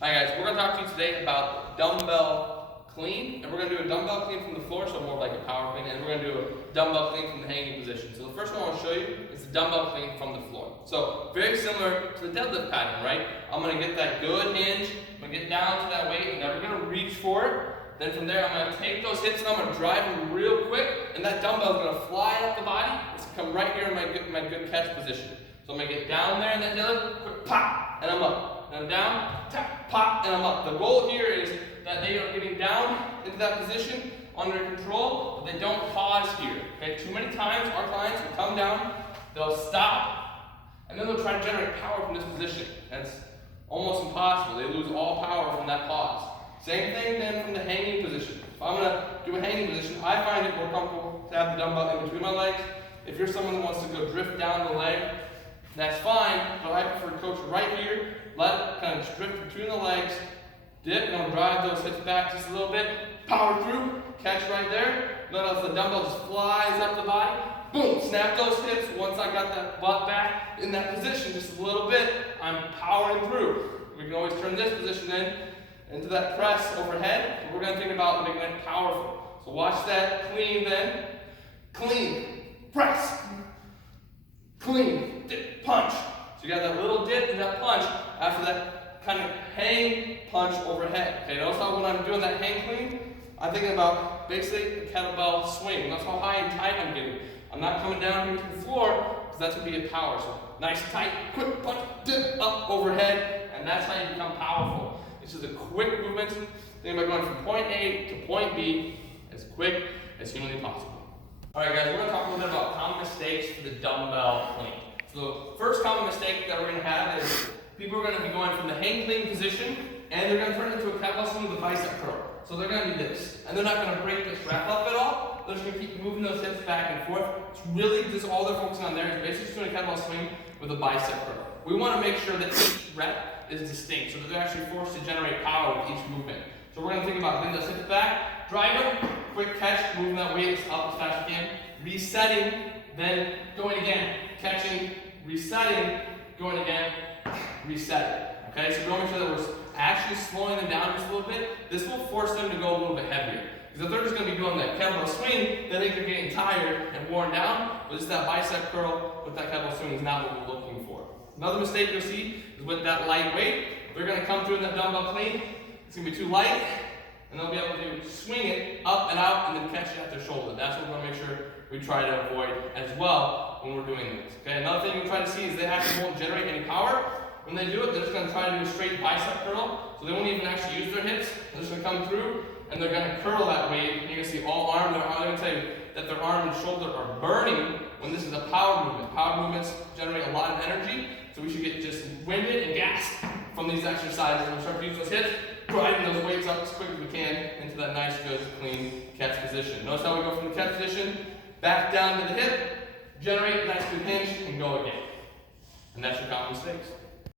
Hi guys, we're going to talk to you today about dumbbell clean, and we're going to do a dumbbell clean from the floor, so more like a power clean, and we're going to do a dumbbell clean from the hanging position. So the first one I want to show you is the dumbbell clean from the floor. So very similar to the deadlift pattern, right? I'm going to get that good hinge, I'm going to get down to that weight, and then we're going to reach for it. Then from there, I'm going to take those hips and I'm going to drive them real quick, and that dumbbell is going to fly up the body. It's going to come right here in my good catch position. So I'm going to get down there in that deadlift, quick pop, and I'm up. And I'm down, tap, pop, and I'm up. The goal here is that they are getting down into that position under control, but they don't pause here. Okay? Too many times our clients will come down, they'll stop, and then they'll try to generate power from this position. That's almost impossible. They lose all power from that pause. Same thing then from the hanging position. If I'm going to do a hanging position, I find it more comfortable to have the dumbbell in between my legs. If you're someone that wants to go drift down the leg, that's fine, but I prefer to coach right here, let it kind of drift between the legs, dip, and I'll drive those hips back just a little bit, power through, catch right there, notice the dumbbell just flies up the body, boom, snap those hips. Once I got that butt back in that position just a little bit, I'm powering through. We can always turn this position into that press overhead, but we're going to think about making it powerful. So watch that clean then, clean, press, clean, dip, punch. So you got that little dip and that punch after that kind of hang punch overhead. Okay, notice how when I'm doing that hang clean, I'm thinking about basically a kettlebell swing. That's how high and tight I'm getting. I'm not coming down here to the floor because that's going to be a power. So nice, tight, quick punch, dip, up, overhead, and that's how you become powerful. It's just a quick movement. Think about going from point A to point B as quick as humanly possible. Alright guys, we're going to talk a little bit about common mistakes for the dumbbell clean. So the first common mistake that we're going to have is people are going to be going from the hang clean position and they're going to turn it into a kettlebell swing with a bicep curl. So they're going to do this. And they're not going to break this wrap up at all. They're just going to keep moving those hips back and forth. It's really just all they're focusing on there is basically just doing a kettlebell swing with a bicep curl. We want to make sure that each rep is distinct so that they're actually forced to generate power with each movement. So we're going to think about getting those hips back, driving, quick catch, moving that weight up as fast as you can, resetting, then going again, catching, resetting, going again, resetting. Okay, so we want to make sure that we're actually slowing them down just a little bit. This will force them to go a little bit heavier. Because if they're just going to be doing that kettlebell swing, they think they're getting tired and worn down. But just that bicep curl with that kettlebell swing is not what we're looking for. Another mistake you'll see is with that light weight. They're going to come through in that dumbbell clean. It's going to be too light, and they'll be able to swing it up and out and then catch it at their shoulder. That's what we're going to make sure we try to avoid as well when we're doing this. Okay, another thing you'll try to see is they actually won't generate any power. When they do it, they're just going to try to do a straight bicep curl, so they won't even actually use their hips. They're just going to come through, and they're going to curl that weight. And you're going to see all arm. They're going to tell you that their arm and shoulder are burning when this is a power movement. Power movements generate a lot of energy, so we should get just winded and gassed from these exercises. We'll start to use those hips, driving those weights up as quick as we can into that nice, good, clean catch position. Notice how we go from the catch position, back down to the hip, generate a nice good hinge, and go again. And that's your common mistakes.